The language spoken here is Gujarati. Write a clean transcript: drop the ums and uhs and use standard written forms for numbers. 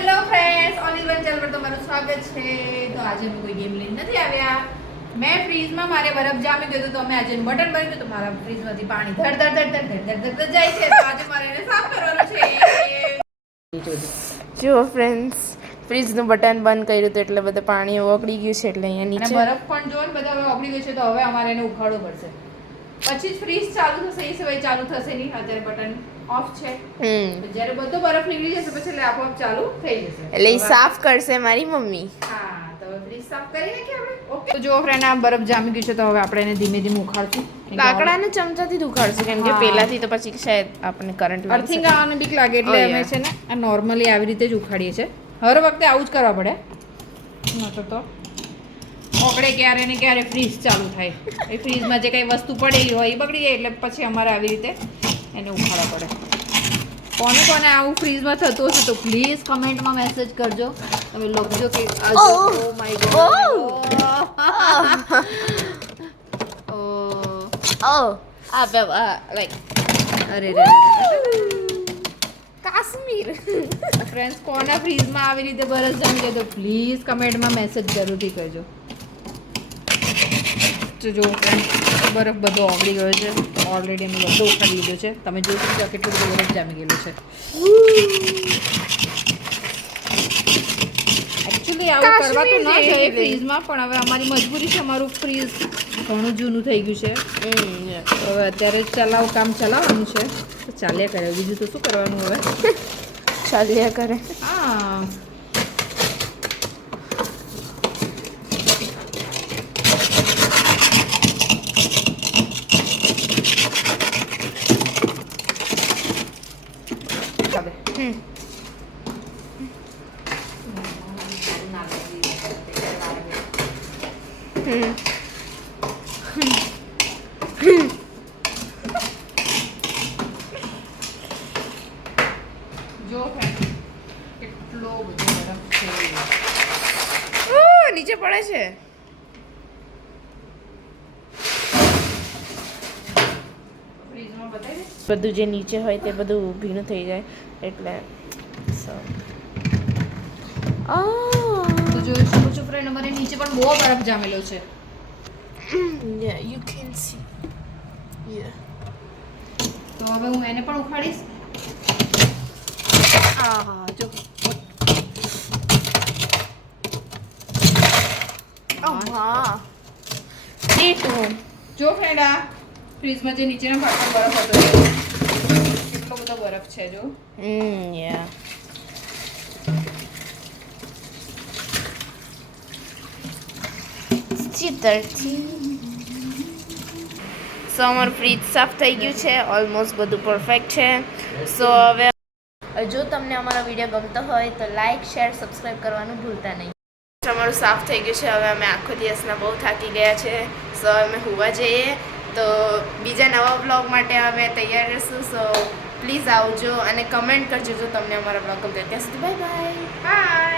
Hello friends, only one channel પર તમારું સ્વાગત છે. તો આજે અમે કોઈ ગેમ લઈને નથી આવ્યા. મેં ફ્રીજમાં મારે બરફ જામી ગયો તો અમે આજે બટન બની ગયું તો મારા ફ્રીજમાંથી પાણી ધડ ધડ ધડ ધડ ધડ ધડ જાય છે. તો આજે મારે એને સાફ કરવાનું છે. જો ફ્રેન્ડ્સ, ફ્રીજનું બટન બંધ કર્યું તો એટલે બધું પાણી ઓગળી ગયું છે એટલે અહીંયા અને નીચે બરફ પણ જો ને બધા હવે ઓગળી ગયું છે તો હવે અમારે એને ઉખાડવું પડશે. પછી જ ફ્રીજ ચાલુ થશે. એ સિવાય ચાલુ થશે નહીં. અત્યારે બટન ઓફ છે. જ્યારે બધો બરફ નીકળી જશે પછી એટલે આપોઆપ ચાલુ થઈ જશે. એટલે ઈ સાફ કરશે મારી મમ્મી. હા, તો ફ્રીજ સાફ કરી નાખીએ આપણે. ઓકે. તો જો ફ્રેન્ડ, આ બરફ જામી ગયું છે તો હવે આપણે એને ધીમે ધીમે ઉખાડશું. લાકડાને ચમચાથી જ ઉખાડશું કેમ કે પેલાથી તો પછી શાયદ આપણને કરંટ લાગશે. અર્થિંગ આવવાને બીક લાગે એટલે અમે છે ને આ નોર્મલી આવી રીતે જ ઉખાડીએ છીએ. હર વખતે આવું જ કરવા પડે. નતો તો ઓગળે ક્યારે ને ક્યારે ફ્રીજ ચાલુ થાય. એ ફ્રીજમાં જે કંઈ વસ્તુ પડેલી હોય એ બગડી જાય એટલે પછી અમારે આવી રીતે એને ઉખાડવા પડે. કોને કોને આવું ફ્રીજમાં થતું હશે તો પ્લીઝ કમેન્ટમાં મેસેજ કરજો. તમે લખજો કે ઓ માય ગોડ. લાઈક અરે કાશ્મીર. ફ્રેન્ડ્સ, કોના ફ્રીજમાં આવી રીતે બરફ જામી ગયો તો પ્લીઝ કમેન્ટમાં મેસેજ જરૂરથી કરજો. તો જો ફ્રેન્ડ, બરફ બધો ઓગળી ગયો છે. ઓલરેડી અમે બધો ઉખાડી લીધો છે. તમે જોઈ શકો કેટલો બધો બરફ જામી ગયેલો છે. એકચ્યુઅલી આવું કરવા તો ન જોઈએ ફ્રીજમાં, પણ હવે અમારી મજબૂરી છે. અમારું ફ્રીજ ઘણું જૂનું થઈ ગયું છે. હવે અત્યારે કામ ચલાવવાનું છે તો ચાલ્યા કરે. બીજું તો શું કરવાનું હવે. ચાલ્યા કરે. હા, જો ફ્રેન્ડ, કેટલો બધો બરફ છે. નીચે પડે છે. ફ્રીજમાં બતાવી દે. બધું જે નીચે હોય તે બધું ભીનું થઈ જાય એટલે તો જોઈ શકો છો ફ્રેન્ડ, અમારે નીચે પણ બહુ બરફ જામેલો છે. You can see. તો હવે હું એને પણ ઉખાડીશ. જો જો ફ્રેન્ડ, આ ફ્રીજમાં જે નીચેના ભાગમાં બરફ હતો કેટલો બધો બરફ છે. જો સો અમારું ફ્રીજ સાફ થઈ ગયું છે. ઓલમોસ્ટ બધું પરફેક્ટ છે. સો હવે જો તમને અમારો વિડીયો ગમતો હોય તો લાઈક, શેર, સબસ્ક્રાઈબ કરવાનું ભૂલતા નહીં. અમારું સાફ થઈ ગયું છે. હવે અમે આખો દિવસના બહુ થાકી ગયા છે. સો અમે હોવા જઈએ. તો બીજા નવા બ્લોગ માટે અમે તૈયાર રહીશું. સો પ્લીઝ આવજો અને કમેન્ટ કરજો જો તમને અમારા બ્લોગ ગમતો. ત્યાં સુધી બાય બાય. બાય.